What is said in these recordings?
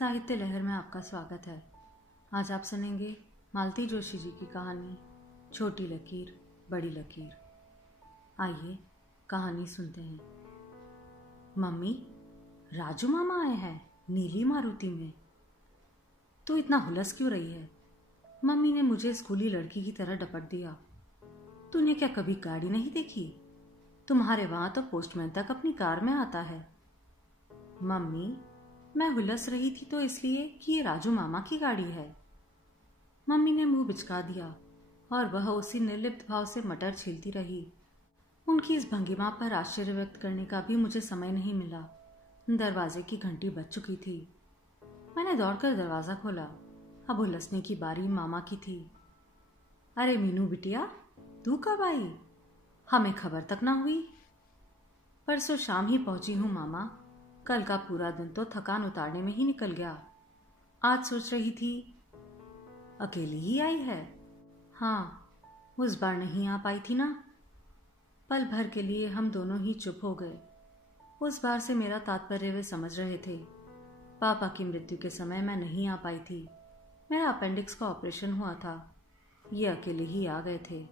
साहित्य लहर में आपका स्वागत है। आज आप सुनेंगे मालती जोशी जी की कहानी छोटी लकीर बड़ी लकीर। आइए कहानी सुनते हैं। मम्मी, राजू मामा आए हैं नीली मारुति में। तू इतना हुलस क्यों रही है? मम्मी ने मुझे स्कूली लड़की की तरह डपट दिया। तूने क्या कभी गाड़ी नहीं देखी? तुम्हारे वहां तो पोस्टमैन तक अपनी कार में आता है। मम्मी, मैं हुलस रही थी तो इसलिए कि ये राजू मामा की गाड़ी है। मम्मी ने मुंह बिचका दिया और वह उसी निर्लिप्त भाव से मटर छीलती रही। उनकी इस भंगिमा पर आश्चर्य व्यक्त करने का भी मुझे समय नहीं मिला। दरवाजे की घंटी बज चुकी थी। मैंने दौड़कर दरवाजा खोला। अब हुलसने की बारी मामा की थी। अरे मीनू बिटिया, तू कब आई? हमें खबर तक ना हुई। परसों शाम ही पहुंची हूं मामा। कल का पूरा दिन तो थकान उतारने में ही निकल गया। आज सोच रही थी अकेली ही आई है। हाँ, उस बार नहीं आ पाई थी ना। पल भर के लिए हम दोनों ही चुप हो गए। उस बार से मेरा तात्पर्य वे समझ रहे थे। पापा की मृत्यु के समय मैं नहीं आ पाई थी। मेरा अपेंडिक्स का ऑपरेशन हुआ था। ये अकेले ही आ गए थे।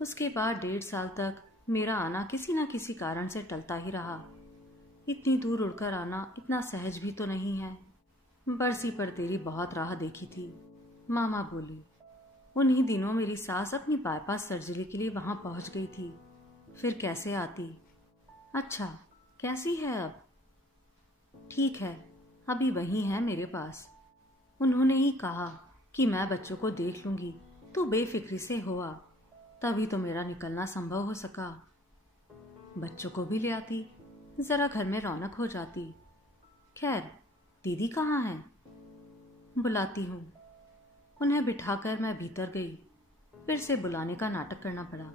उसके बाद 1.5 साल तक मेरा आना किसी न किसी कारण से टलता ही रहा। इतनी दूर उड़कर आना इतना सहज भी तो नहीं है। बरसी पर तेरी बहुत राह देखी थी, मामा बोली। उन्हीं दिनों मेरी सास अपनी बाईपास सर्जरी के लिए वहां पहुंच गई थी। फिर कैसे आती? अच्छा, कैसी है अब? ठीक है, अभी वही है मेरे पास। उन्होंने ही कहा कि मैं बच्चों को देख लूंगी, तू बेफिक्री से हुआ। तभी तो मेरा निकलना संभव हो सका। बच्चों को भी ले आती, जरा घर में रौनक हो जाती। खैर, दीदी कहाँ है? बुलाती हूँ। उन्हें बिठाकर मैं भीतर गई। फिर से बुलाने का नाटक करना पड़ा।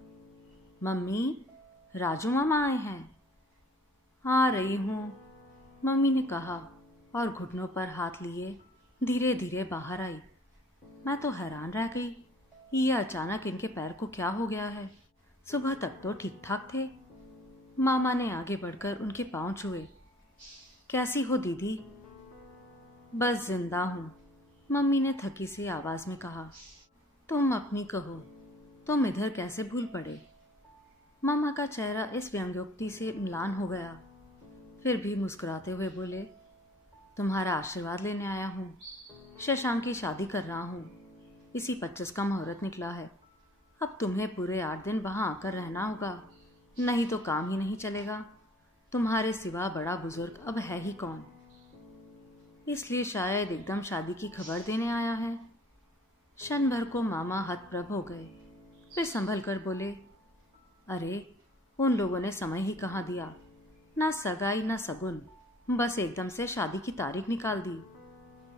मम्मी, राजू मामा आए हैं। आ रही हूँ, मम्मी ने कहा और घुटनों पर हाथ लिए धीरे धीरे बाहर आई। मैं तो हैरान रह गई। ये अचानक इनके पैर को क्या हो गया है? सुबह तक तो ठीक ठाक थे। मामा ने आगे बढ़कर उनके पांव छुए। कैसी हो दीदी? बस जिंदा हूं, मम्मी ने थकी सी आवाज में कहा। तुम अपनी कहो, तुम इधर कैसे भूल पड़े? मामा का चेहरा इस व्यंग्योक्ति से म्लान हो गया। फिर भी मुस्कुराते हुए बोले, तुम्हारा आशीर्वाद लेने आया हूं। शशांक की शादी कर रहा हूं। इसी 25 का मुहूर्त निकला है। अब तुम्हें पूरे 8 दिन वहां आकर रहना होगा, नहीं तो काम ही नहीं चलेगा। तुम्हारे सिवा बड़ा बुजुर्ग अब है ही कौन? इसलिए शायद एकदम शादी की खबर देने आया है। क्षण भर को मामा हतप्रभ हो गए। फिर संभल कर बोले, अरे उन लोगों ने समय ही कहाँ दिया। ना सगाई ना सगुन, बस एकदम से शादी की तारीख निकाल दी।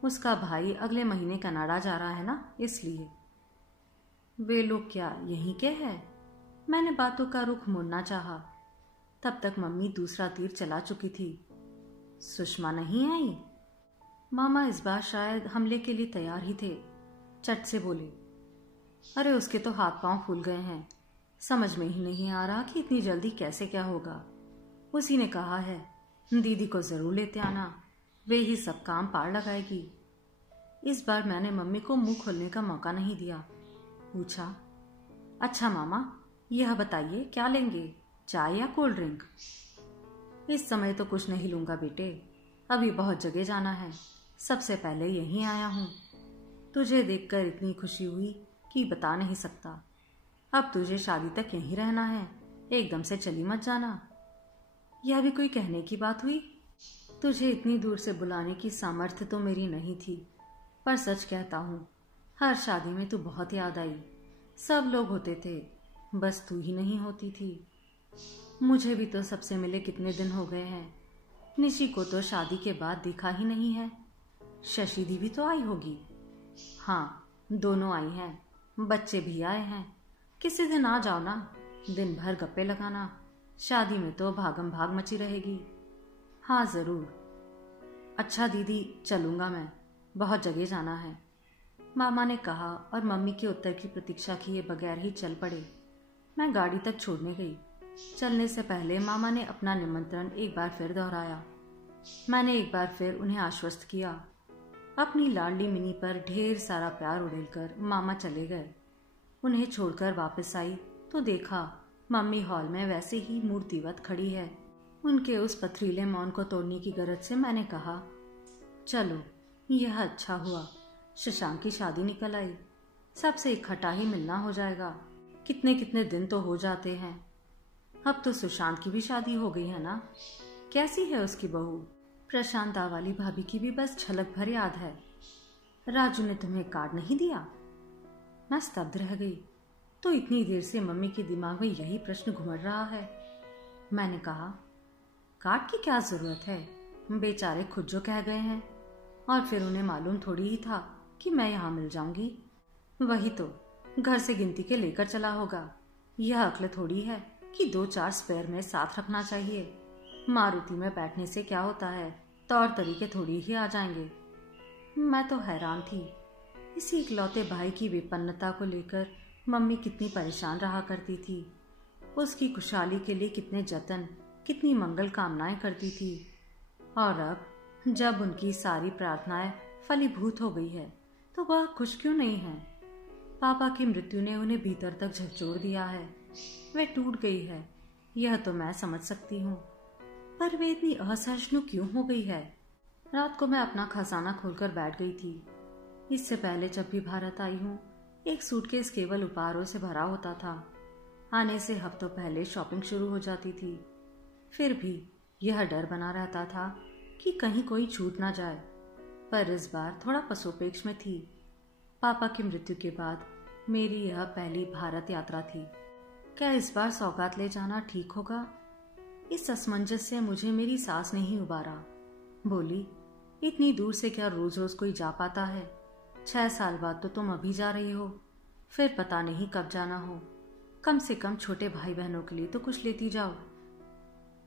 उसका भाई अगले महीने कनाडा जा रहा है ना, इसलिए। वे लोग क्या यहीं के हैं? मैंने बातों का रुख मोड़ना चाहा। तब तक मम्मी दूसरा तीर चला चुकी थी। सुषमा नहीं आई? मामा इस बार शायद हमले के लिए तैयार ही थे। चट से बोले, अरे उसके तो हाथ पांव फूल गए हैं। समझ में ही नहीं आ रहा कि इतनी जल्दी कैसे क्या होगा। उसी ने कहा है दीदी को जरूर लेते आना, वे ही सब काम पार लगाएगी। इस बार मैंने मम्मी को मुंह खोलने का मौका नहीं दिया। पूछा, अच्छा मामा, यह बताइए क्या लेंगे, चाय या कोल्ड ड्रिंक? इस समय तो कुछ नहीं लूंगा बेटे, अभी बहुत जगह जाना है। सबसे पहले यहीं आया हूं। तुझे देखकर इतनी खुशी हुई कि बता नहीं सकता। अब तुझे शादी तक यहीं रहना है, एकदम से चली मत जाना। यह भी कोई कहने की बात हुई? तुझे इतनी दूर से बुलाने की सामर्थ्य तो मेरी नहीं थी, पर सच कहता हूँ, हर शादी में तू बहुत याद आई। सब लोग होते थे, बस तू ही नहीं होती थी। मुझे भी तो सबसे मिले कितने दिन हो गए हैं। निशी को तो शादी के बाद देखा ही नहीं है। शशि दी भी तो आई होगी। हाँ, दोनों आई हैं, बच्चे भी आए हैं। किसी दिन आ जाओ ना, दिन भर गप्पे लगाना। शादी में तो भागम भाग मची रहेगी। हाँ जरूर। अच्छा दीदी, चलूंगा मैं, बहुत जगह जाना है, मामा ने कहा और मम्मी के उत्तर की प्रतीक्षा किए बगैर ही चल पड़े। मैं गाड़ी तक छोड़ने गई। चलने से पहले मामा ने अपना निमंत्रण एक बार फिर दोहराया। मैंने एक बार फिर उन्हें आश्वस्त किया अपनी लाडली मिनी पर ढेर सारा प्यार उड़ेलकर मामा चले गए। उन्हें छोड़कर वापस आई तो देखा मम्मी हॉल में वैसे ही मूर्तिवत खड़ी है। उनके उस पथरीले मौन को तोड़ने की गरज से मैंने कहा, चलो यह अच्छा हुआ, शशांक की शादी निकल आई, सबसे इकट्ठा ही मिलना हो जाएगा। कितने कितने दिन तो हो जाते हैं। अब तो सुशांत की भी शादी हो गई है ना। कैसी है उसकी बहू? प्रशांता वाली भाभी की भी बस झलक भर याद है। राजू ने तुम्हें कार्ड नहीं दिया? मैं स्तब्ध रह गई। तो इतनी देर से मम्मी के दिमाग में यही प्रश्न घुमड़ रहा है। मैंने कहा, कार्ड की क्या जरूरत है, बेचारे खुद जो कह गए हैं, और फिर उन्हें मालूम थोड़ी ही था कि मैं यहाँ मिल जाऊंगी। वही तो घर से गिनती के लेकर चला होगा। यह अक्ल थोड़ी है कि 2-4 स्पेयर में साथ रखना चाहिए। मारुति में बैठने से क्या होता है, तौर तरीके थोड़ी ही आ जाएंगे। मैं तो हैरान थी। इसी इकलौते भाई की विपन्नता को लेकर मम्मी कितनी परेशान रहा करती थी। उसकी खुशहाली के लिए कितने जतन, कितनी मंगल कामनाएं करती थी। और अब जब उनकी सारी प्रार्थनाएं फलीभूत हो गई है तो वह खुश क्यों नहीं है? पापा की मृत्यु ने उन्हें भीतर तक झकझोर दिया है। वे टूट गई है, यह तो मैं समझ सकती हूँ, पर वे इतनी असहिष्णु क्यों हो गई है? रात को मैं अपना खजाना खोलकर बैठ गई थी। इससे पहले जब भी भारत आई हूँ, एक सूटकेस केवल उपहारों से भरा होता था। आने से हफ्तों पहले शॉपिंग शुरू हो जाती थी। फिर भी यह डर बना रहता था कि कहीं कोई छूट ना जाए। पर इस बार थोड़ा पसोपेक्ष में थी। पापा की मृत्यु के बाद मेरी यह पहली भारत यात्रा थी। क्या इस बार सौगात ले जाना ठीक होगा? इस असमंजस से मुझे मेरी सास ने ही उबारा। बोली, इतनी दूर से क्या रोज रोज कोई जा पाता है? 6 साल बाद तो तुम अभी जा रही हो, फिर पता नहीं कब जाना हो। कम से कम छोटे भाई बहनों के लिए तो कुछ लेती जाओ।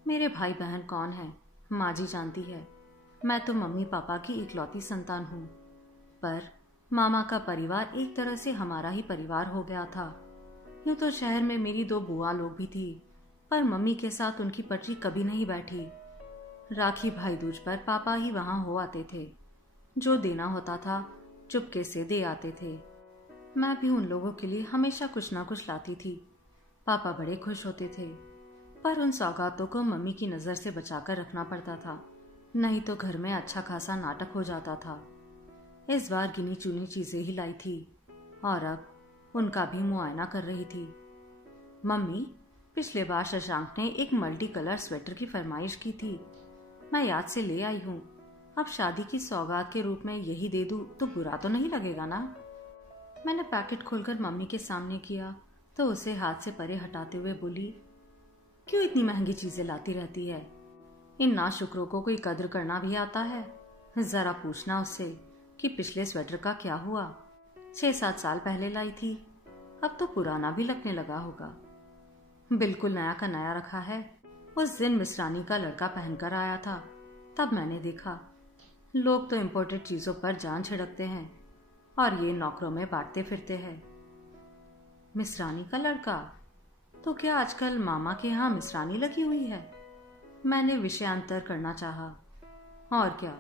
मेरे भाई बहन कौन है, माँ जी जानती है। मैं तो मम्मी पापा की इकलौती संतान हूँ। पर मामा का परिवार एक तरह से हमारा ही परिवार हो गया था। यूं तो शहर में मेरी 2 बुआ लोग भी थी, पर मम्मी के साथ उनकी पटरी कभी नहीं बैठी। राखी भाई दूज पर पापा ही वहां हो आते थे। जो देना होता था चुपके से दे आते थे। मैं भी उन लोगों के लिए हमेशा कुछ ना कुछ लाती थी। पापा बड़े खुश होते थे, पर उन सौगातों को मम्मी की नज़र से बचाकर रखना पड़ता था, नहीं तो घर में अच्छा खासा नाटक हो जाता था। इस बार गिनी चुनी चीजें ही लाई थी और अब उनका भी मुआयना कर रही थी। मम्मी, पिछले बार शशांक ने एक मल्टी कलर स्वेटर की फरमाइश की थी, मैं याद से ले आई हूँ। अब शादी की सौगात के रूप में यही दे दूँ तो बुरा तो नहीं लगेगा ना? मैंने पैकेट खोलकर मम्मी के सामने किया तो उसे हाथ से परे हटाते हुए बोली, क्यों इतनी महंगी चीजें लाती रहती है? इन नाशुक्रों को कोई कद्र करना भी आता है? जरा पूछना उससे कि पिछले स्वेटर का क्या हुआ। 6-7 साल पहले लाई थी, अब तो पुराना भी लगने लगा होगा। बिल्कुल नया का नया रखा है। उस दिन मिस्रानी का लड़का पहनकर आया था, तब मैंने देखा। लोग तो इम्पोर्टेड चीजों पर जान छिड़कते हैं और ये नौकरों में बांटते फिरते हैं। मिस्रानी का लड़का? तो क्या आजकल मामा के यहाँ मिस्रानी लगी हुई है? मैंने विषयांतर करना चाहा। और क्या,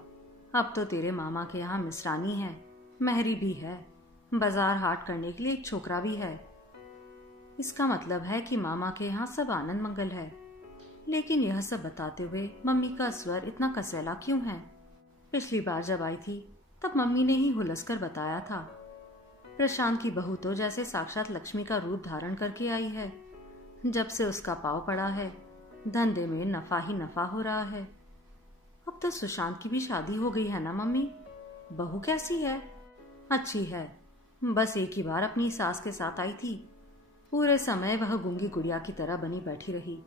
अब तो तेरे मामा के यहाँ मिस्रानी है, मेहरी भी है, बाजार हाट करने के लिए एक छोकरा भी है। इसका मतलब है कि मामा के यहाँ सब आनंद मंगल है। लेकिन यह सब बताते हुए मम्मी का स्वर इतना कसैला क्यों है? पिछली बार जब आई थी तब मम्मी ने ही हुलस कर बताया था, प्रशांत की बहू तो जैसे साक्षात लक्ष्मी का रूप धारण करके आई है। जब से उसका पाँव पड़ा है, धंधे में नफा ही नफा हो रहा है। अब तो सुशांत की भी शादी हो गई है ना मम्मी? बहू कैसी है? अच्छी है, बस एक ही बार अपनी सास के साथ आई थी। पूरे समय वह गूंगी गुड़िया की तरह बनी बैठी रही,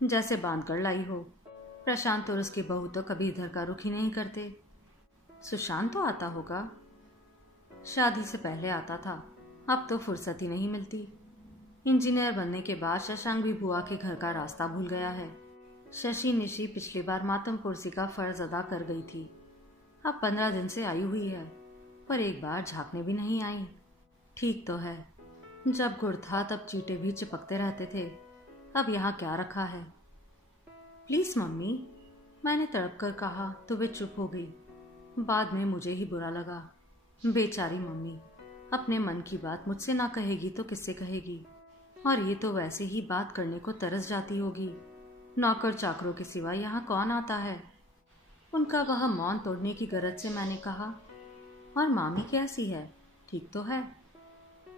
जैसे बांध कर लाई हो। प्रशांत और उसकी बहू तो कभी इधर का रुख ही नहीं करते। सुशांत तो आता होगा, शादी से पहले आता था, अब तो फुर्सत ही नहीं मिलती। इंजीनियर बनने के बाद शशांक भी बुआ के घर का रास्ता भूल गया है। शशि निशी पिछली बार मातम पुरसी का फर्ज अदा कर गई थी, अब 15 दिन से आई हुई है, पर एक बार झांकने भी नहीं आई। ठीक तो है, जब गुड़ था तब चींटे भी चिपकते रहते थे, अब यहाँ क्या रखा है? प्लीज मम्मी, मैंने तड़प कर कहा तो वे चुप हो गई। बाद में मुझे ही बुरा लगा। बेचारी मम्मी अपने मन की बात मुझसे ना कहेगी तो किससे कहेगी, और ये तो वैसे ही बात करने को तरस जाती होगी। नौकर चाकरों के सिवा यहाँ कौन आता है। उनका वह मौन तोड़ने की गरज से मैंने कहा, और मामी कैसी है, ठीक तो है?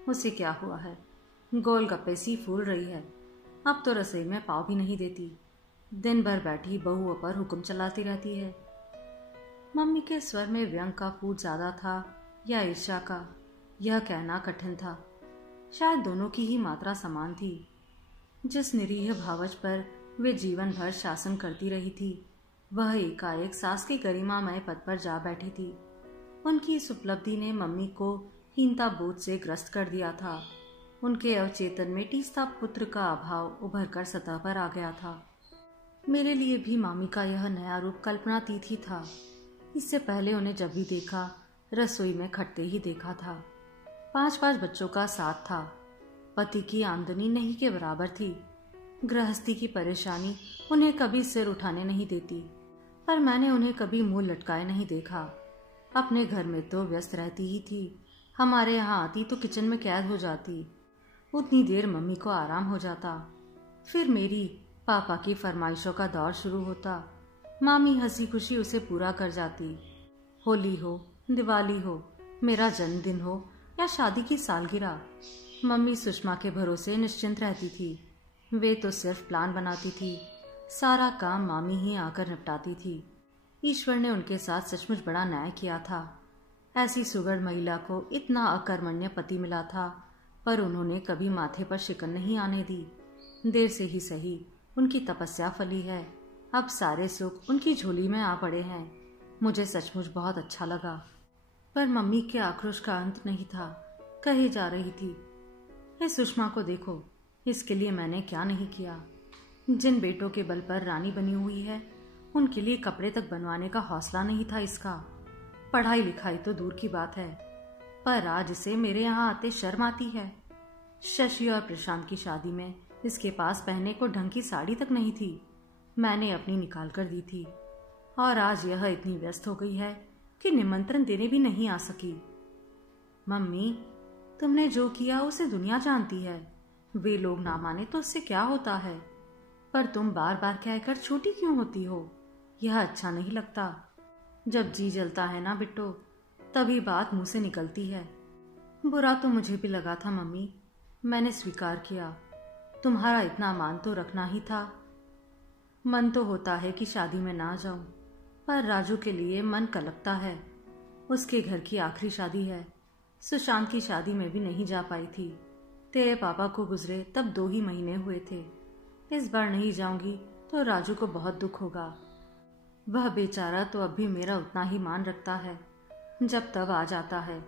उसे क्या हुआ है, गोलगप्पे सी फूल रही है। अब तो रसोई में पाव भी नहीं देती, दिन भर बैठी बहुओं पर हुक्म चलाती रहती है। मम्मी के स्वर में व्यंग का फूट ज्यादा था या ईर्ष्या का, यह कहना कठिन था। शायद दोनों की ही मात्रा समान थी। जिस निरीह भावज पर वे जीवन भर शासन करती रही थी, वह एकाएक सास के गरिमामय पद पर जा बैठी थी। उनकी इस उपलब्धि ने मम्मी को हीनता बोध से ग्रस्त कर दिया था। उनके अवचेतन में टीसता पुत्र का अभाव उभर कर सतह पर आ गया था। मेरे लिए भी मामी का यह नया रूप कल्पनातीत ही था। इससे पहले उन्हें जब भी देखा, रसोई में खटते ही देखा था। 5-5 बच्चों का साथ था। पति की आमदनी नहीं के बराबर थी। गृहस्थी की परेशानी उन्हें कभी सिर उठाने नहीं देती, पर मैंने उन्हें कभी मुंह लटकाए नहीं देखा। अपने घर में तो व्यस्त रहती ही थी, हमारे यहाँ आती तो किचन में कैद हो जाती। उतनी देर मम्मी को आराम हो जाता, फिर मेरी पापा की फरमाइशों का दौर शुरू होता। मामी हंसी खुशी उसे पूरा कर जाती। होली हो, दिवाली हो, मेरा जन्मदिन हो या शादी की सालगिरह, मम्मी सुषमा के भरोसे निश्चिंत रहती थी। वे तो सिर्फ प्लान बनाती थी, सारा काम मामी ही आकर निपटाती थी। ईश्वर ने उनके साथ सचमुच बड़ा न्याय किया था। ऐसी सुगढ़ महिला को इतना अकर्मण्य पति मिला था, पर उन्होंने कभी माथे पर शिकन नहीं आने दी। देर से ही सही, उनकी तपस्या फली है। अब सारे सुख उनकी झोली में आ पड़े हैं। मुझे सचमुच बहुत अच्छा लगा, पर मम्मी के आक्रोश का अंत नहीं था। कही जा रही थी, इस सुषमा को देखो, इसके लिए मैंने क्या नहीं किया। जिन बेटों के बल पर रानी बनी हुई है, उनके लिए कपड़े तक बनवाने का हौसला नहीं था इसका। पढ़ाई लिखाई तो दूर की बात है, पर आज इसे मेरे यहाँ आते शर्म आती है। शशि और प्रशांत की शादी में इसके पास पहनने को ढंग की साड़ी तक नहीं थी। मैंने अपनी निकाल कर दी थी, और आज यह इतनी व्यस्त हो गई है कि निमंत्रण देने भी नहीं आ सकी। मम्मी, तुमने जो किया उसे दुनिया जानती है। वे लोग ना माने तो उससे क्या होता है, पर तुम बार बार कहकर छोटी क्यों होती हो? यह अच्छा नहीं लगता। जब जी जलता है ना बिट्टो, तभी बात मुंह से निकलती है। बुरा तो मुझे भी लगा था मम्मी, मैंने स्वीकार किया। तुम्हारा इतना मान तो रखना ही था। मन तो होता है कि शादी में ना जाऊं, पर राजू के लिए मन कलपता है। उसके घर की आखिरी शादी है। सुशांत की शादी में भी नहीं जा पाई थी। तेरे पापा को गुजरे तब 2 ही महीने हुए थे। इस बार नहीं जाऊंगी तो राजू को बहुत दुख होगा। वह बेचारा तो अब भी मेरा उतना ही मान रखता है। जब तब आ जाता है,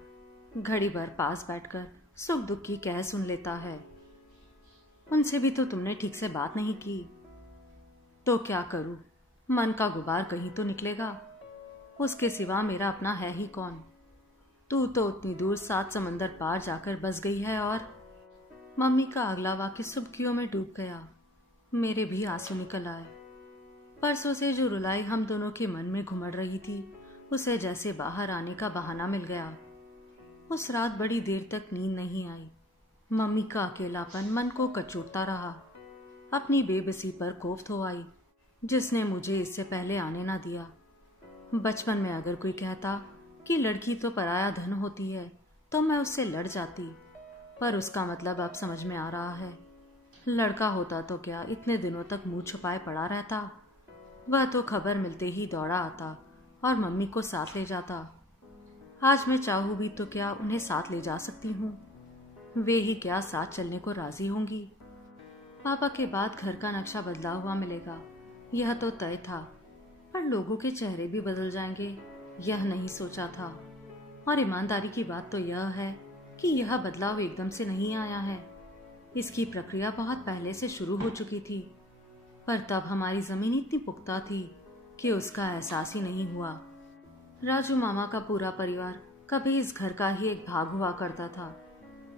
घड़ी भर पास बैठकर सुख दुख की कह सुन लेता है। उनसे भी तो तुमने ठीक से बात नहीं की। तो क्या करूं, मन का गुबार कहीं तो निकलेगा। उसके सिवा मेरा अपना है ही कौन। तू तो उतनी दूर 7 समंदर पार जाकर बस गई है। और मम्मी का अगला वाक्य सुबकियों में डूब गया। मेरे भी आंसू निकल आए। परसों से जो रुलाई हम दोनों के मन में घुमड़ रही थी, उसे जैसे बाहर आने का बहाना मिल गया। उस रात बड़ी देर तक नींद नहीं आई। मम्मी का अकेलापन मन को कचोटता रहा। अपनी बेबसी पर कोफ्त हो आई, जिसने मुझे इससे पहले आने ना दिया। बचपन में अगर कोई कहता कि लड़की तो पराया धन होती है, तो मैं उससे लड़ जाती, पर उसका मतलब अब समझ में आ रहा है। लड़का होता तो क्या इतने दिनों तक मुंह छुपाए पड़ा रहता। वह तो खबर मिलते ही दौड़ा आता और मम्मी को साथ ले जाता। आज मैं चाहूँ भी तो क्या उन्हें साथ ले जा सकती हूँ? वे ही क्या साथ चलने को राजी होंगी? पापा के बाद घर का नक्शा बदला हुआ मिलेगा, यह तो तय था, पर लोगों के चेहरे भी बदल जाएंगे, यह नहीं सोचा था। और ईमानदारी की बात तो यह है कि यह बदलाव एकदम से नहीं आया है। इसकी प्रक्रिया बहुत पहले से शुरू हो चुकी थी, पर तब हमारी जमीन इतनी पुख्ता थी कि उसका एहसास ही नहीं हुआ। राजू मामा का पूरा परिवार कभी इस घर का ही एक भाग हुआ करता था।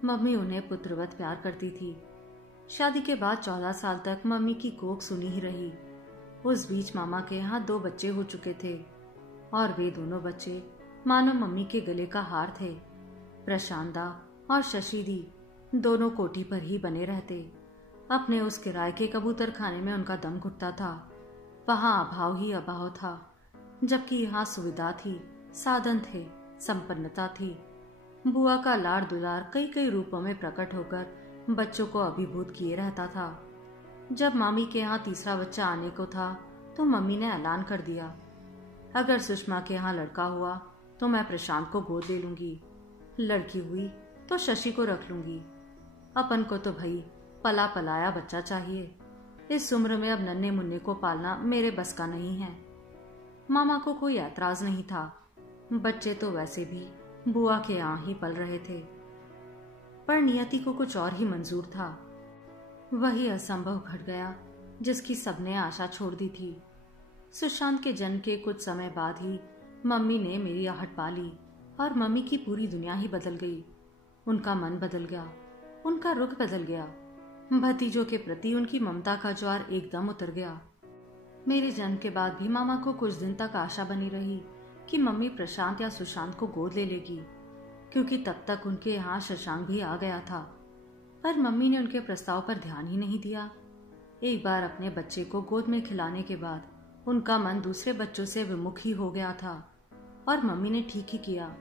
मम्मी उन्हें पुत्रवत प्यार करती थी। शादी के बाद 14 साल तक मम्मी की कोख सुनी ही रही। उस बीच मामा के यहाँ 2 बच्चे हो चुके थे। और वे दोनों बच्चे मानो मम्मी के गले का हार थे। प्रशांता और शशि दी दोनों कोठी पर ही बने रहते। अपने उस किराए के कबूतर खाने में उनका दम घुटता था। वहां अभाव ही अभाव था, जबकि यहाँ सुविधा थी, साधन थे, संपन्नता थी। बुआ का लाड़ दुलार कई कई रूपों में प्रकट होकर बच्चों को अभिभूत किए रहता था। जब मामी के यहाँ तीसरा बच्चा आने को था तो मम्मी ने ऐलान कर दिया, अगर सुषमा के यहाँ लड़का हुआ तो मैं प्रशांत को गोद ले लूंगी, लड़की हुई तो शशि को रख लूंगी। अपन को तो भाई पला पलाया बच्चा चाहिए। इस उम्र में अब नन्हे मुन्ने को पालना मेरे बस का नहीं है। मामा को कोई ऐतराज नहीं था। बच्चे तो वैसे भी बुआ के यहाँ ही पल रहे थे, पर नियति को कुछ और ही मंजूर था। वही असंभव घट गया जिसकी सबने आशा छोड़ दी थी। सुशांत के जन्म के कुछ समय बाद ही मम्मी ने मेरी आहट पाली और मम्मी की पूरी दुनिया ही बदल गई। उनका मन बदल गया, उनका रुख बदल गया। भतीजों के प्रति उनकी ममता का ज्वार एकदम उतर गया। मेरे जन्म के बाद भी मामा को कुछ दिन तक आशा बनी रही कि मम्मी प्रशांत या सुशांत को गोद ले लेगी, क्योंकि तब तक उनके यहाँ शशांक भी आ गया था। पर मम्मी ने उनके प्रस्ताव पर ध्यान ही नहीं दिया। एक बार अपने बच्चे को गोद में खिलाने के बाद उनका मन दूसरे बच्चों से विमुख ही हो गया था, और मम्मी ने ठीक ही किया।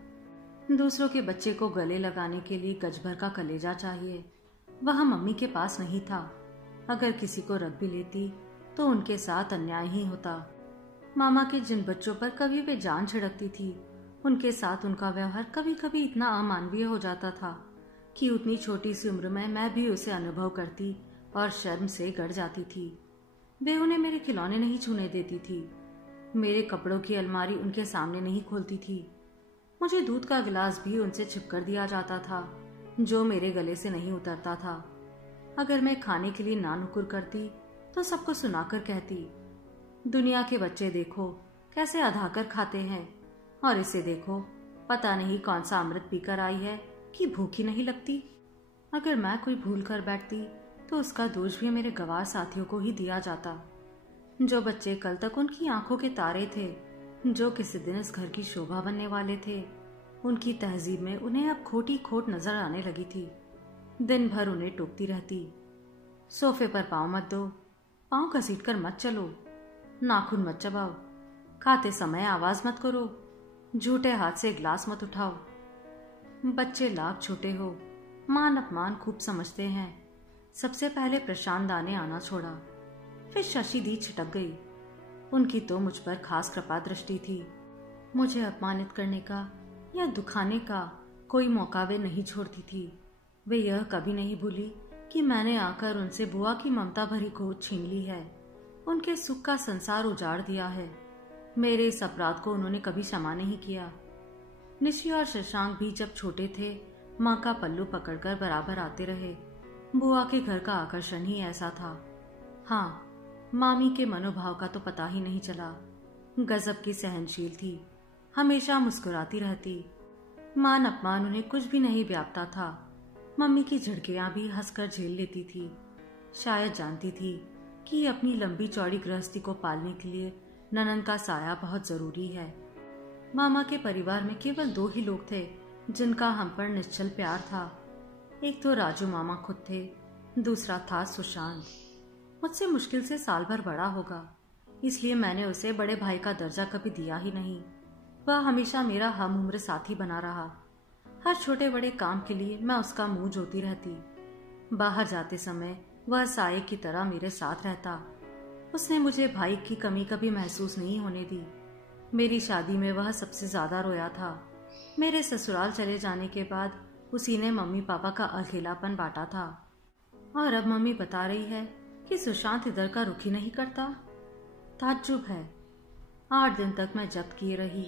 दूसरों के बच्चे को गले लगाने के लिए गज भर का कलेजा चाहिए, वह मम्मी के पास नहीं था। अगर किसी को रख भी लेती तो उनके साथ अन्याय ही होता। मामा के जिन बच्चों पर कभी वे जान छिड़कती थी, उनके साथ उनका व्यवहार कभी कभी इतना अमानवीय हो जाता था कि उतनी छोटी सी उम्र में मैं भी उसे अनुभव करती और शर्म से गड़ जाती थी। वे उन्हें मेरे खिलौने नहीं छूने देती थी, मेरे कपड़ों की अलमारी उनके सामने नहीं खोलती थी। मुझे दूध का गिलास भी उनसे छिपकर दिया जाता था, जो मेरे गले से नहीं उतरता था। अगर मैं खाने के लिए ना नुकुर करती तो सबको सुनाकर कहती, दुनिया के बच्चे देखो कैसे अधाकर खाते हैं, और इसे देखो पता नहीं कौन सा अमृत पीकर आई है कि भूख ही नहीं लगती। अगर मैं कोई भूल कर बैठती तो उसका दोष भी मेरे गवार साथियों को ही दिया जाता। जो बच्चे कल तक उनकी आंखों के तारे थे, जो किसी दिन इस घर की शोभा बनने वाले थे, उनकी तहजीब में उन्हें अब खोटी खोट नजर आने लगी थी। दिन भर उन्हें टोकती रहती, सोफे पर पाँव मत दो, पाँव घसीट कर मत चलो, नाखून मत चबाओ, खाते समय आवाज मत करो, झूठे हाथ से गिलास मत उठाओ। बच्चे लाख छोटे हो, मान अपमान खूब समझते हैं। सबसे पहले प्रशांत दा ने आना छोड़ा, फिर शशि दी छिटक गई। उनकी तो मुझ पर खास कृपा दृष्टि थी। मुझे अपमानित करने का या दुखाने का कोई मौका वे नहीं छोड़ती थी। वे यह कभी नहीं भूली कि मैंने आकर उनसे बुआ की ममता भरी गोद छीन ली है, उनके सुख का संसार उजाड़ दिया है। मेरे इस अपराध को उन्होंने कभी क्षमा नहीं किया। निशी और शशांक भी जब छोटे थे माँ का पल्लू पकड़कर बराबर आते रहे। बुआ के घर का आकर्षण ही ऐसा था। हाँ, मामी के मनोभाव का तो पता ही नहीं चला। गजब की सहनशील थी, हमेशा मुस्कुराती रहती। मान अपमान उन्हें कुछ भी नहीं व्यापता था। मम्मी की झड़कियां भी हंसकर झेल लेती थी। शायद जानती थी कि अपनी लंबी चौड़ी गृहस्थी को पालने के लिए ननन का साया बहुत जरूरी है। मामा के परिवार में केवल 2 ही लोग थे जिनका हम पर निश्चल प्यार था। एक तो राजू मामा खुद थे, दूसरा था सुशांत। मुझसे मुश्किल से साल भर बड़ा होगा, इसलिए मैंने उसे बड़े भाई का दर्जा कभी दिया ही नहीं। वह हमेशा मेरा हम उम्र साथी बना रहा। हर छोटे बड़े काम के लिए मैं उसका मुंह जोती रहती। बाहर जाते समय वह साये की तरह मेरे साथ रहता। उसने मुझे भाई की कमी कभी महसूस नहीं होने दी। मेरी शादी में वह सबसे ज्यादा रोया था। मेरे ससुराल चले जाने के बाद उसी ने मम्मी पापा का अकेलापन बांटा था। और अब मम्मी बता रही है कि सुशांत इधर का रुख ही नहीं करता। ताज्जुब है। 8 दिन तक मैं जब्त किए रही।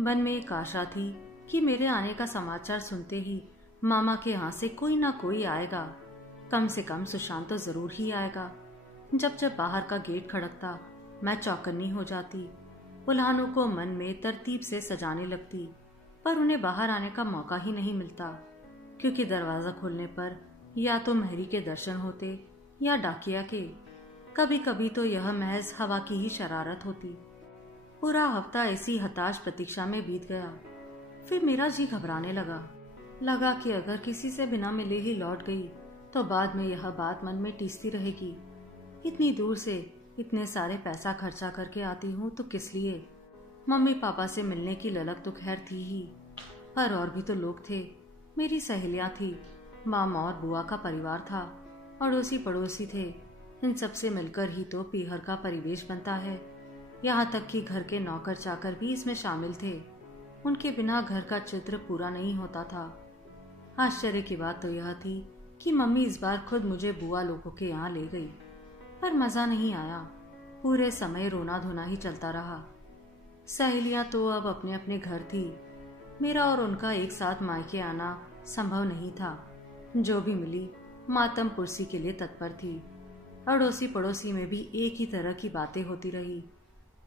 मन में एक आशा थी कि मेरे आने का समाचार सुनते ही मामा के यहाँ से कोई ना कोई आएगा। कम से कम सुशांत तो जरूर ही आएगा। जब जब बाहर का गेट खड़कता मैं चौकन्नी हो जाती। उल्हानों को मन में तरतीब से सजाने लगती, पर उन्हें बाहर आने का मौका ही नहीं मिलता, क्योंकि दरवाजा खोलने पर या तो महरी के दर्शन होते या डाकिया के। कभी कभी तो यह महज हवा की ही शरारत होती। पूरा हफ्ता ऐसी हताश प्रतीक्षा में बीत गया। फिर मेरा जी घबराने लगा कि अगर किसी से बिना मिले ही लौट गई तो बाद में यह बात मन में टीसती रहेगी। इतनी दूर से इतने सारे पैसा खर्चा करके आती हूँ तो किस लिए? मम्मी पापा से मिलने की ललक तो खैर थी ही, पर और भी तो लोग थे। मेरी सहेलियाँ थी, मामा और बुआ का परिवार था, अड़ोसी पड़ोसी थे। इन सब से मिलकर ही तो पीहर का परिवेश बनता है। यहाँ तक कि घर के नौकर चाकर भी इसमें शामिल थे। उनके बिना घर का चित्र पूरा नहीं होता था। आश्चर्य की बात तो यह थी कि मम्मी इस बार खुद मुझे बुआ लोगों के यहाँ ले गई, पर मजा नहीं आया। पूरे समय रोना धोना ही चलता रहा। सहेलियां तो अब अपने अपने घर थी। मेरा और उनका एक साथ मायके आना संभव नहीं था। जो भी मिली मातम पुरसी के लिए तत्पर थी। अड़ोसी पड़ोसी में भी एक ही तरह की बातें होती रही।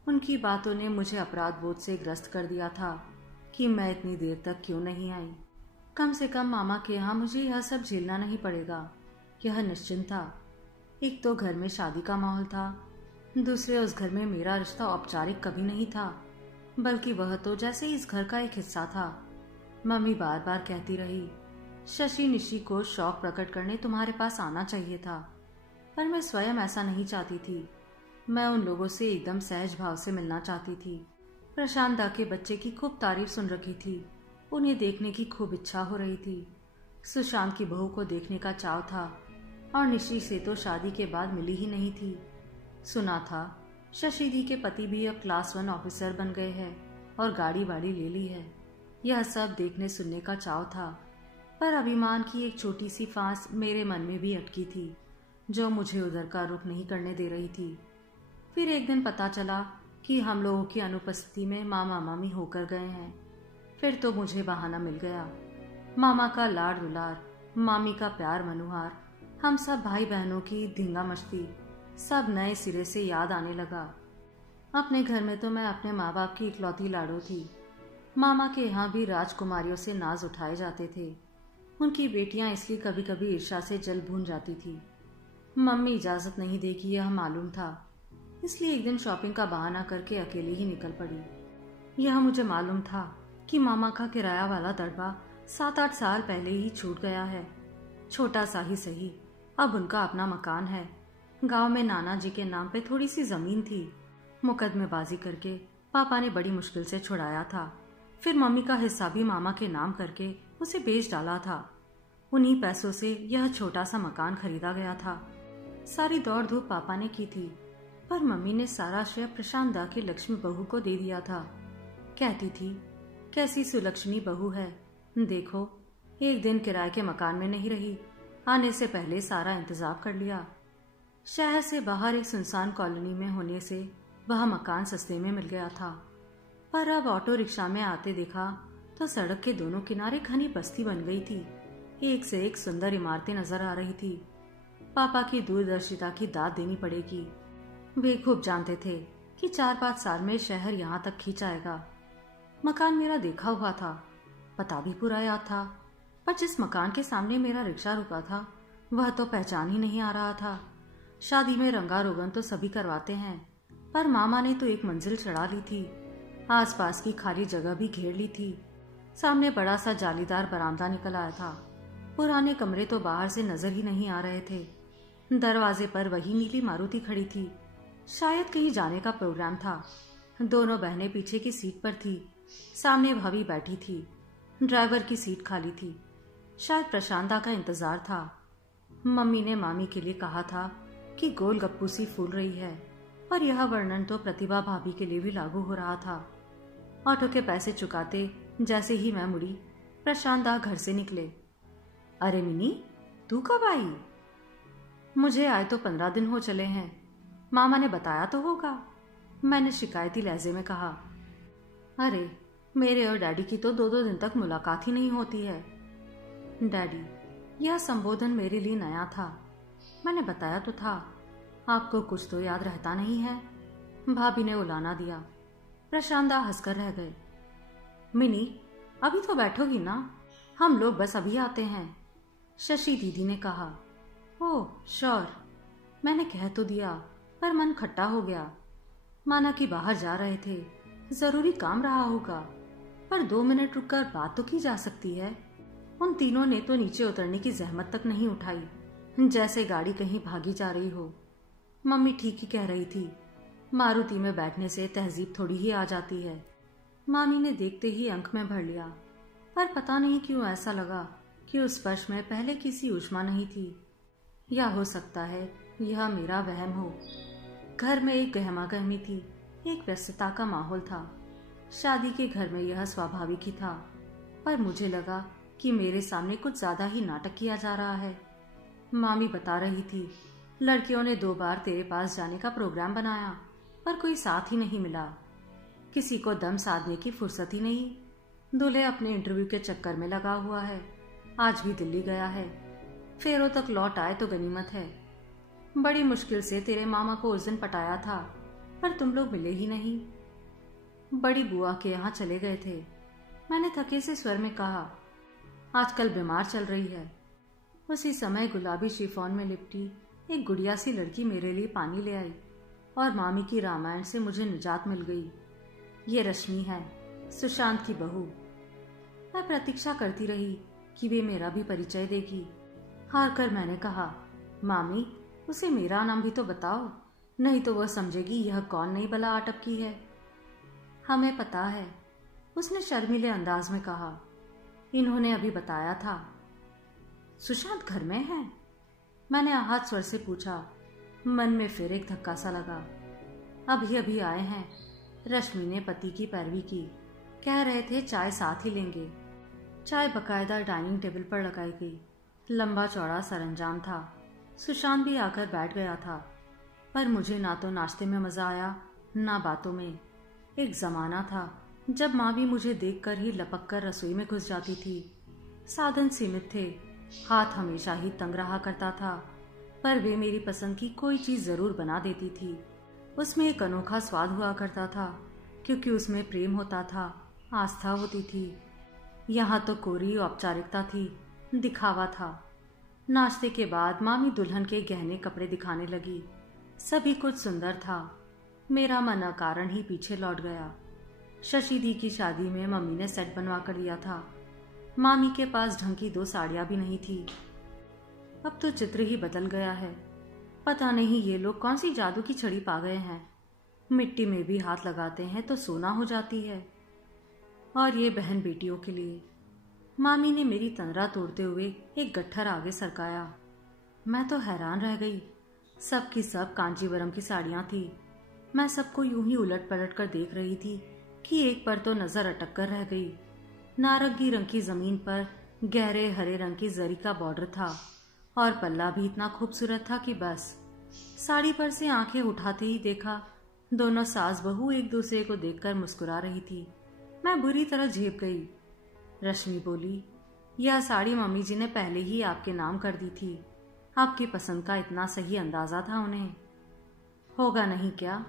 उनकी बातों ने मुझे अपराध बोध से ग्रस्त कर दिया था कि मैं इतनी देर तक क्यों नहीं आई। कम से कम मामा के यहाँ मुझे यह सब झेलना नहीं पड़ेगा, यह निश्चिंत था। एक तो घर में शादी का माहौल था, दूसरे उस घर में मेरा रिश्ता औपचारिक कभी नहीं था, बल्कि वह तो जैसे इस घर का एक हिस्सा था। मम्मी बार बार कहती रही, शशि निशी को शौक प्रकट करने तुम्हारे पास आना चाहिए था, पर मैं स्वयं ऐसा नहीं चाहती थी। मैं उन लोगों से एकदम सहज भाव से मिलना चाहती थी। प्रशांत दा के बच्चे की खूब तारीफ सुन रखी थी, उन्हें देखने की खूब इच्छा हो रही थी। सुशांत की बहू को देखने का चाव था, और निशी से तो शादी के बाद मिली ही नहीं थी। सुना था शशि दी के पति भी अब क्लास 1 ऑफिसर बन गए हैं और गाड़ी वाड़ी ले ली है। यह सब देखने सुनने का चाव था, पर अभिमान की एक छोटी सी फांस मेरे मन में भी अटकी थी, जो मुझे उधर का रुख नहीं करने दे रही थी। फिर एक दिन पता चला कि हम लोगों की अनुपस्थिति में मामा मामी होकर गए हैं। फिर तो मुझे बहाना मिल गया। मामा का लाड़ दुलार, मामी का प्यार मनुहार, हम सब भाई बहनों की धींगा मस्ती सब नए सिरे से याद आने लगा। अपने घर में तो मैं अपने माँ बाप की इकलौती लाडो थी। मामा के यहाँ भी राजकुमारियों से नाज उठाए जाते थे। उनकी बेटियां इसलिए कभी कभी ईर्ष्या से जल भून जाती थी। मम्मी इजाजत नहीं देगी यह मालूम था, इसलिए एक दिन शॉपिंग का बहाना करके अकेले ही निकल पड़ी। यह मुझे मालूम था कि मामा का किराया वाला दड़बा 7-8 साल पहले ही छूट गया है। छोटा सा ही सही, अब उनका अपना मकान है। गांव में नाना जी के नाम पे थोड़ी सी जमीन थी। मुकदमेबाजी करके पापा ने बड़ी मुश्किल से छुड़ाया था। फिर मम्मी का हिस्सा भी मामा के नाम करके उसे बेच डाला था। उन्हीं पैसों से यह छोटा सा मकान खरीदा गया था। सारी दौड़ धूप पापा ने की थी, पर मम्मी ने सारा श्रेय प्रशांत दा की लक्ष्मी बहू को दे दिया था। कहती थी, कैसी सुलक्षणी बहू है, देखो एक दिन किराए के मकान में नहीं रही, आने से पहले सारा इंतजाम कर लिया। शहर से बाहर एक सुनसान कॉलोनी में होने से वह मकान सस्ते में मिल गया था, पर अब ऑटो रिक्शा में आते देखा तो सड़क के दोनों किनारे घनी बस्ती बन गई थी। एक से एक सुंदर इमारतें नजर आ रही थी। पापा की दूरदर्शिता की दाद देनी पड़ेगी। वे खूब जानते थे कि 4-5 साल में शहर यहाँ तक खींच आएगा। मकान मेरा देखा हुआ था, पता भी पूरा याद था, पर जिस मकान के सामने मेरा रिक्शा रुका था वह तो पहचान ही नहीं आ रहा था। शादी में रंगारोगन तो सभी करवाते हैं, पर मामा ने तो एक मंजिल चढ़ा ली थी। आसपास की खाली जगह भी घेर ली थी। सामने बड़ा सा जालीदार बरामदा निकल आया था। पुराने कमरे तो बाहर से नजर ही नहीं आ रहे थे। दरवाजे पर वही नीली मारुति खड़ी थी। शायद कहीं जाने का प्रोग्राम था। दोनों बहनें पीछे की सीट पर थी, सामने भाभी बैठी थी। ड्राइवर की सीट खाली थी। शायद प्रशांत दा का इंतजार था। मम्मी ने मामी के लिए कहा था कि गोलगप्पू सी फूल रही है, पर यह वर्णन तो प्रतिभा भाभी के लिए भी लागू हो रहा था। ऑटो के पैसे चुकाते जैसे ही मैं मुड़ी, प्रशांत दा घर से निकले। अरे मिनी, तू कब आई? मुझे आए तो 15 दिन हो चले हैं। मामा ने बताया तो होगा, मैंने शिकायती लहजे में कहा। अरे मेरे और डैडी की तो 2-2 दिन तक मुलाकात ही नहीं होती है। डैडी, यह संबोधन मेरे लिए नया था। मैंने बताया तो था, आपको कुछ तो याद रहता नहीं है। भाभी ने उलाना दिया। प्रशांत दा हंसकर रह गए। मिनी, अभी तो बैठोगी ना, हम लोग बस अभी आते हैं, शशि दीदी ने कहा। ओह श्योर, मैंने कह तो दिया, पर मन खट्टा हो गया। माना कि बाहर जा रहे थे, जरूरी काम रहा होगा, पर 2 मिनट रुककर बात तो की जा सकती है। उन तीनों ने तो नीचे उतरने की जहमत तक नहीं उठाई, जैसे गाड़ी कहीं भागी जा रही हो। मम्मी ठीक ही कह रही थी, मारुति में बैठने से तहजीब थोड़ी ही आ जाती है। मामी ने देखते ही अंक में भर लिया, पर पता नहीं क्यों ऐसा लगा कि उस स्पर्श में पहले किसी ऊष्मा नहीं थी। या हो सकता है यह मेरा वहम हो। घर में एक गहमा गहमी थी, एक व्यस्तता का माहौल था। शादी के घर में यह स्वाभाविक ही था, पर मुझे लगा कि मेरे सामने कुछ ज्यादा ही नाटक किया जा रहा है। मामी बता रही थी, लड़कियों ने 2 बार तेरे पास जाने का प्रोग्राम बनाया, पर कोई साथ ही नहीं मिला। किसी को दम साधने की फुर्सत ही नहीं। दूल्हे अपने इंटरव्यू के चक्कर में लगा हुआ है। आज भी दिल्ली गया है। फेरों तक लौट आए तो गनीमत है। बड़ी मुश्किल से तेरे मामा को उस दिन पटाया था, पर तुम लोग मिले ही नहीं। बड़ी बुआ के यहाँ चले गए थे। मैंने थके से स्वर में कहा, आजकल बीमार चल रही है। उसी समय गुलाबी शिफॉन में लिपटी एक गुड़िया सी लड़की मेरे लिए पानी ले आई और मामी की रामायण से मुझे निजात मिल गई। ये रश्मि है, सुशांत की बहू। मैं प्रतीक्षा करती रही कि वे मेरा भी परिचय देगी। हार कर मैंने कहा, मामी उसे मेरा नाम भी तो बताओ, नहीं तो वह समझेगी यह कौन नई बला आ टपकी है। हमें पता है, उसने शर्मीले अंदाज में कहा। इन्होंने अभी बताया था। सुशांत घर में है? मैंने आहत स्वर से पूछा। मन में फिर एक धक्का सा लगा। अभी अभी आए हैं। रश्मि ने पति की पैरवी की। कह रहे थे चाय साथ ही लेंगे। चाय बकायदा डाइनिंग टेबल पर लगाई गई। लंबा चौड़ा सरंजाम था। सुशांत भी आकर बैठ गया था, पर मुझे ना तो नाश्ते में मजा आया ना बातों में। एक जमाना था जब माँ भी मुझे देखकर ही लपक कर रसोई में घुस जाती थी। साधन सीमित थे, हाथ हमेशा ही तंग रहा करता था, पर वे मेरी पसंद की कोई चीज जरूर बना देती थी। उसमें एक अनोखा स्वाद हुआ करता था, क्योंकि उसमें प्रेम होता था, आस्था होती थी। यहाँ तो कोरी औपचारिकता थी, दिखावा था। नाश्ते के बाद मामी दुल्हन के गहने कपड़े दिखाने लगी। सभी कुछ सुंदर था। मेरा मन अकारण ही पीछे लौट गया। शशि दी की शादी में मम्मी ने सेट बनवा कर लिया था। मामी के पास ढंग की 2 साड़ियां भी नहीं थी। अब तो चित्र ही बदल गया है। पता नहीं ये लोग कौन सी जादू की छड़ी पा गए हैं। मिट्टी में भी हाथ लगाते हैं तो सोना हो जाती है। और ये बहन बेटियों के लिए। मामी ने मेरी तंद्रा तोड़ते हुए एक गट्ठर आगे सरकाया। मैं तो हैरान रह गई। सब की सब कांजीवरम की साड़ियां थी। मैं सबको यूं ही उलट पलट कर देख रही थी कि एक पर तो नजर अटक कर रह गई। नारंगी रंग की जमीन पर गहरे हरे रंग की जरी का बॉर्डर था और पल्ला भी इतना खूबसूरत था कि बस। साड़ी पर से आंखें उठाते ही देखा दोनों सास बहू एक दूसरे को देखकर मुस्कुरा रही थी। मैं बुरी तरह झेप गई। रश्मि बोली, यह साड़ी मम्मी जी ने पहले ही आपके नाम कर दी थी। आपकी पसंद का इतना सही अंदाजा था उन्हें। होगा नहीं क्या?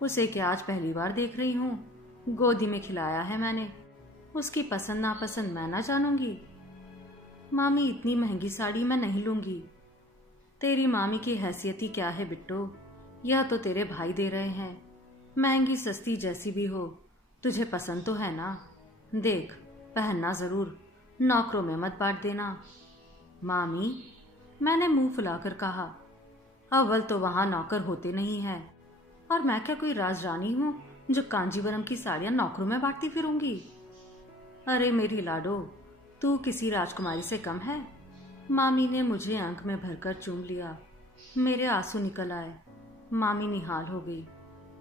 उसे क्या आज पहली बार देख रही हूँ? गोदी में खिलाया है मैंने। उसकी पसंद नापसंद मैं ना जानूंगी? मामी इतनी महंगी साड़ी मैं नहीं लूंगी। तेरी मामी की हैसियत ही क्या है बिट्टो? यह तो तेरे भाई दे रहे हैं। महंगी सस्ती जैसी भी हो, तुझे पसंद तो है ना? देख, पहनना जरूर, नौकरों में मत बांट देना। मामी, मैंने मुंह फुलाकर कहा, अव्वल तो वहां नौकर होते नहीं है, और मैं क्या कोई राजरानी हूं जो कांजीवरम की साड़ियां नौकरों में बांटती फिरूंगी? अरे मेरी लाडो, तू किसी राजकुमारी से कम है? मामी ने मुझे आंख में भरकर चूम लिया। मेरे आंसू निकल आए। मामी निहाल हो गई,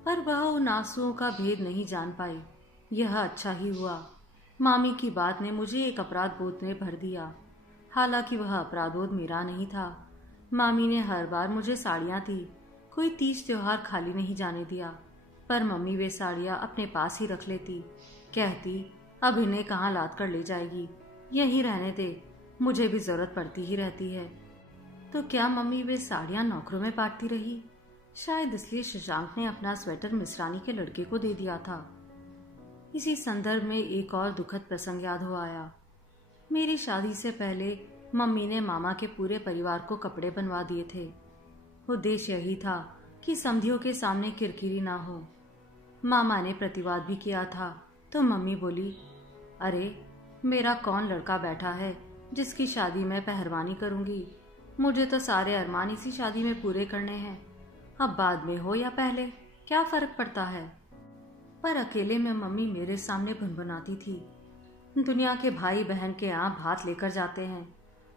पर वह उन आंसुओं का भेद नहीं जान पाई। यह अच्छा ही हुआ। मामी की बात ने मुझे एक अपराध बोध में भर दिया। हालांकि वह अपराध बोध मेरा नहीं था। मामी ने हर बार मुझे साड़ियां दी, कोई तीज त्योहार खाली नहीं जाने दिया। पर मम्मी वे साड़ियां अपने पास ही रख लेती। कहती, अब इन्हें कहाँ लाद कर ले जाएगी, यहीं रहने दे, मुझे भी जरूरत पड़ती ही रहती है। तो क्या मम्मी वे साड़ियां नौकरों में बांटती रही? शायद इसलिए शशांक ने अपना स्वेटर मिसरानी के लड़के को दे दिया था। इसी संदर्भ में एक और दुखद प्रसंग याद हो आया। मेरी शादी से पहले मम्मी ने मामा के पूरे परिवार को कपड़े बनवा दिए थे। उद्देश्य यही था कि समधियों के सामने किरकिरी ना हो। मामा ने प्रतिवाद भी किया था तो मम्मी बोली, अरे मेरा कौन लड़का बैठा है जिसकी शादी मैं पहलवानी करूंगी। मुझे तो सारे अरमान इसी शादी में पूरे करने हैं। अब बाद में हो या पहले क्या फर्क पड़ता है। पर अकेले में मम्मी मेरे सामने भुनभुनाती थी, दुनिया के भाई बहन के यहाँ भात लेकर जाते हैं,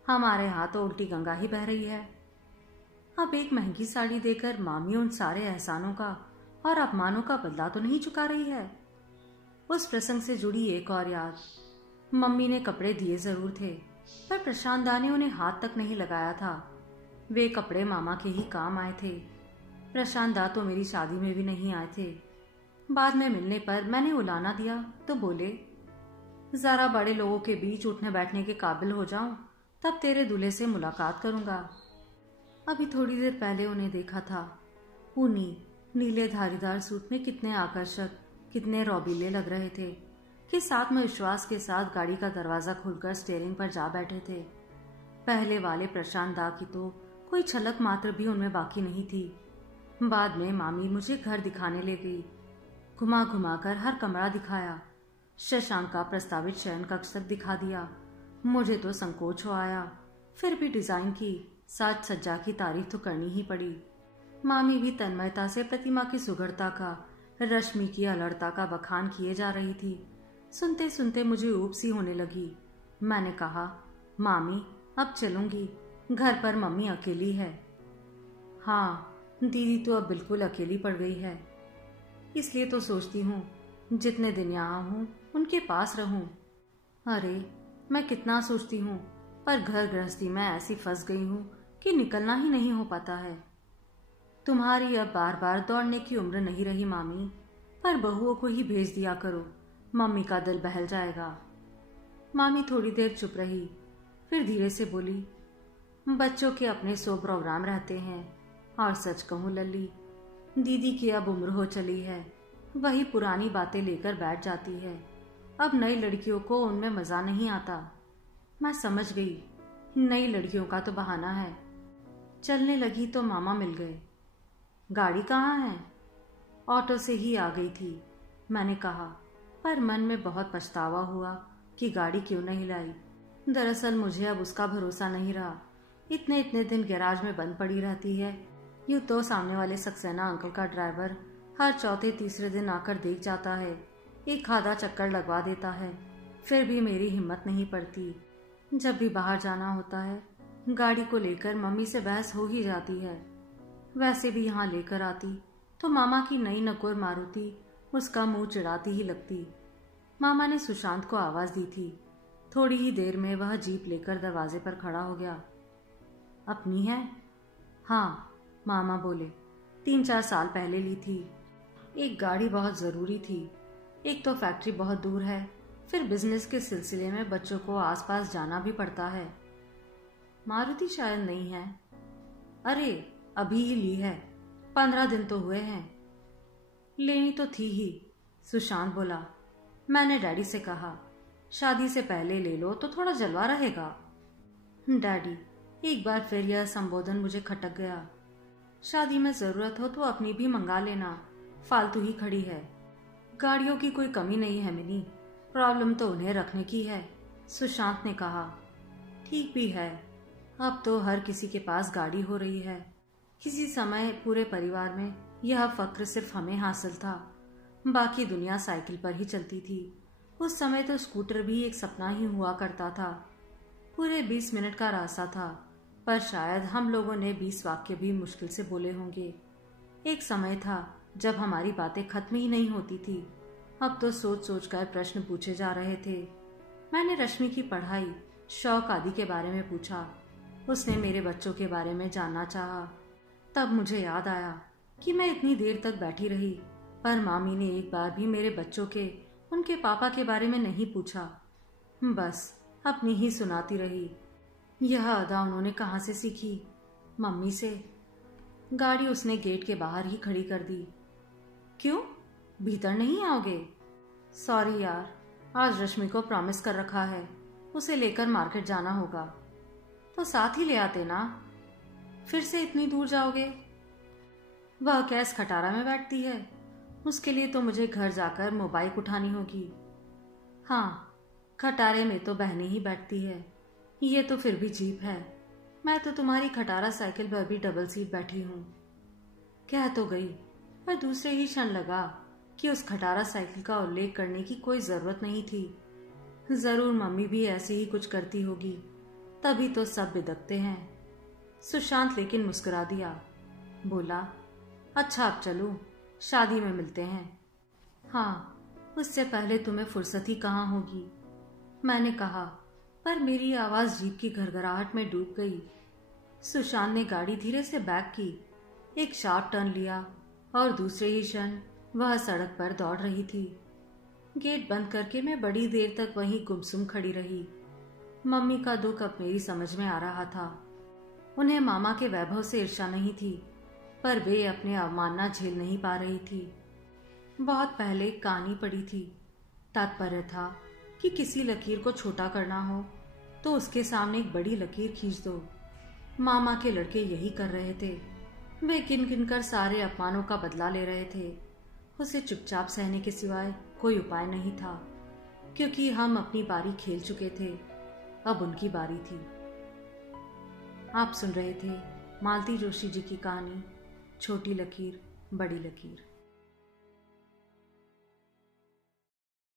हमारे यहाँ तो उल्टी गंगा ही बह रही है। अब एक महंगी साड़ी देकर मामी उन सारे एहसानों का और अपमानों का बदला तो नहीं चुका रही है। उस प्रसंग से जुड़ी एक और याद, मम्मी ने कपड़े दिए जरूर थे पर प्रशांत दा ने उन्हें हाथ तक नहीं लगाया था। वे कपड़े मामा के ही काम आए थे। प्रशांत दा तो मेरी शादी में भी नहीं आए थे। बाद में मिलने पर मैंने उलाना दिया तो बोले, जरा बड़े लोगों के बीच उठने बैठने के काबिल हो जाऊं तब तेरे दूल्हे से मुलाकात करूंगा। अभी थोड़ी देर पहले उन्हें देखा था। ऊनी नीले धारीदार सूट में कितने आकर्षक, कितने रौबीले लग रहे थे कि आत्मविश्वास के साथ गाड़ी का दरवाजा खोलकर स्टीयरिंग पर जा बैठे थे। पहले वाले प्रशांत दा की तो कोई छलक मात्र भी उनमें बाकी नहीं थी। बाद में मामी मुझे घर दिखाने ले गई, घुमा घुमा कर हर कमरा दिखाया, शशांक का प्रस्तावित शयन कक्ष तक दिखा दिया। मुझे तो संकोच हो आया, फिर भी डिजाइन की साज सज्जा की तारीफ तो करनी ही पड़ी। मामी भी तन्मयता से प्रतिमा की सुघड़ता का, रश्मि की अलड़ता का बखान किए जा रही थी। सुनते सुनते मुझे ऊब सी होने लगी। मैंने कहा, मामी अब चलूंगी, घर पर मम्मी अकेली है। हाँ, दीदी तो अब बिल्कुल अकेली पड़ गई है। इसलिए तो सोचती हूँ जितने दिन यहाँ हूँ उनके पास रहूं। अरे मैं कितना सोचती हूँ, पर घर गृहस्थी में ऐसी फंस गई हूँ कि निकलना ही नहीं हो पाता है। तुम्हारी अब बार बार दौड़ने की उम्र नहीं रही मामी, पर बहुओं को ही भेज दिया करो, मम्मी का दिल बहल जाएगा। मामी थोड़ी देर चुप रही, फिर धीरे से बोली, बच्चों के अपने 100 प्रोग्राम रहते हैं, और सच कहूँ लल्ली, दीदी की अब उम्र हो चली है, वही पुरानी बातें लेकर बैठ जाती है। अब नई लड़कियों को उनमें मजा नहीं आता। मैं समझ गई, नई लड़कियों का तो बहाना है। चलने लगी तो मामा मिल गए। गाड़ी कहाँ है? ऑटो से ही आ गई थी, मैंने कहा, पर मन में बहुत पछतावा हुआ कि गाड़ी क्यों नहीं लाई। दरअसल मुझे अब उसका भरोसा नहीं रहा। इतने इतने दिन गैराज में बंद पड़ी रहती है। यूँ तो सामने वाले सक्सेना अंकल का ड्राइवर हर चौथे तीसरे दिन आकर देख जाता है, एक आधा चक्कर लगवा देता है, फिर भी मेरी हिम्मत नहीं पड़ती। जब भी बाहर जाना होता है गाड़ी को लेकर मम्मी से बहस हो ही जाती है। वैसे भी यहाँ लेकर आती तो मामा की नई नकोर मारुति उसका मुंह चिढ़ाती ही लगती। मामा ने सुशांत को आवाज दी थी। थोड़ी ही देर में वह जीप लेकर दरवाजे पर खड़ा हो गया। अपनी है? हाँ, मामा बोले, 3-4 साल पहले ली थी। एक गाड़ी बहुत जरूरी थी, एक तो फैक्ट्री बहुत दूर है, फिर बिजनेस के सिलसिले में बच्चों को आसपास जाना भी पड़ता है। मारुति शायद नहीं है। अरे अभी ही ली है, 15 दिन तो हुए हैं। लेनी तो थी ही, सुशांत बोला। मैंने डैडी से कहा, शादी से पहले ले लो तो थोड़ा जलवा रहेगा। डैडी, एक बार फिर यह संबोधन मुझे खटक गया। शादी में जरूरत हो तो अपनी भी मंगा लेना, फालतू ही खड़ी है। गाड़ियों की कोई कमी नहीं है मिनी, प्रॉब्लम तो उन्हें रखने की है, सुशांत ने कहा। ठीक भी है, अब तो हर किसी के पास गाड़ी हो रही है। किसी समय पूरे परिवार में यह फक्र सिर्फ हमें हासिल था, बाकी दुनिया साइकिल पर ही चलती थी। उस समय तो स्कूटर भी एक सपना ही हुआ करता था। पूरे 20 मिनट का रास्ता था, पर शायद हम लोगों ने 20 वाक्य भी मुश्किल से बोले होंगे। एक समय था जब हमारी बातें खत्म ही नहीं होती थी। अब तो सोच सोच कर प्रश्न पूछे जा रहे थे। मैंने रश्मि की पढ़ाई, शौक आदि के बारे में पूछा। उसने मेरे बच्चों के बारे में जानना चाहा। तब मुझे याद आया कि मैं इतनी देर तक बैठी रही, पर मामी ने एक बार भी मेरे बच्चों के, उनके पापा के बारे में नहीं पूछा। बस अपनी ही सुनाती रही। यह अदा उन्होंने कहाँ से सीखी? मम्मी से। गाड़ी उसने गेट के बाहर ही खड़ी कर दी। क्यों, भीतर नहीं आओगे? सॉरी यार, आज रश्मि को प्रॉमिस कर रखा है, उसे लेकर मार्केट जाना होगा। तो साथ ही ले आते ना, फिर से इतनी दूर जाओगे? वह क्या इस खटारा में बैठती है? उसके लिए तो मुझे घर जाकर मोबाइल उठानी होगी। हाँ, खटारे में तो बहनें ही बैठती है, ये तो फिर भी जीप है। मैं तो तुम्हारी खटारा साइकिल पर भी डबल सीट बैठी हूँ। कह तो गई, पर दूसरे ही क्षण लगा कि उस खटारा साइकिल का उल्लेख करने की कोई जरूरत नहीं थी। जरूर मम्मी भी ऐसे ही कुछ करती होगी, तभी तो सब बिदकते हैं। सुशांत लेकिन मुस्कुरा दिया, बोला, अच्छा अब चलूं, शादी में मिलते हैं। हाँ, उससे पहले तुम्हें फुर्सत ही कहाँ होगी, मैंने कहा, पर मेरी आवाज जीप की घरघराहट में डूब गई। सुशांत ने गाड़ी धीरे से बैक की, एक शार्प टर्न लिया और दूसरे ही क्षण वह सड़क पर दौड़ रही थी। गेट बंद करके मैं बड़ी देर तक वहीं गुमसुम खड़ी रही। मम्मी का दुख अब मेरी समझ में आ रहा था। उन्हें मामा के वैभव से ईर्ष्या नहीं थी, पर वे अपने अवमानना झेल नहीं पा रही थी। बहुत पहले कहानी पड़ी थी। तात्पर्य था कि किसी लकीर को छोटा करना हो तो उसके सामने एक बड़ी लकीर खींच दो। मामा के लड़के यही कर रहे थे। वे गिन गिन कर सारे अपमानों का बदला ले रहे थे। उसे चुपचाप सहने के सिवाय कोई उपाय नहीं था, क्योंकि हम अपनी बारी खेल चुके थे, अब उनकी बारी थी। आप सुन रहे थे मालती जोशी जी की कहानी छोटी लकीर बड़ी लकीर।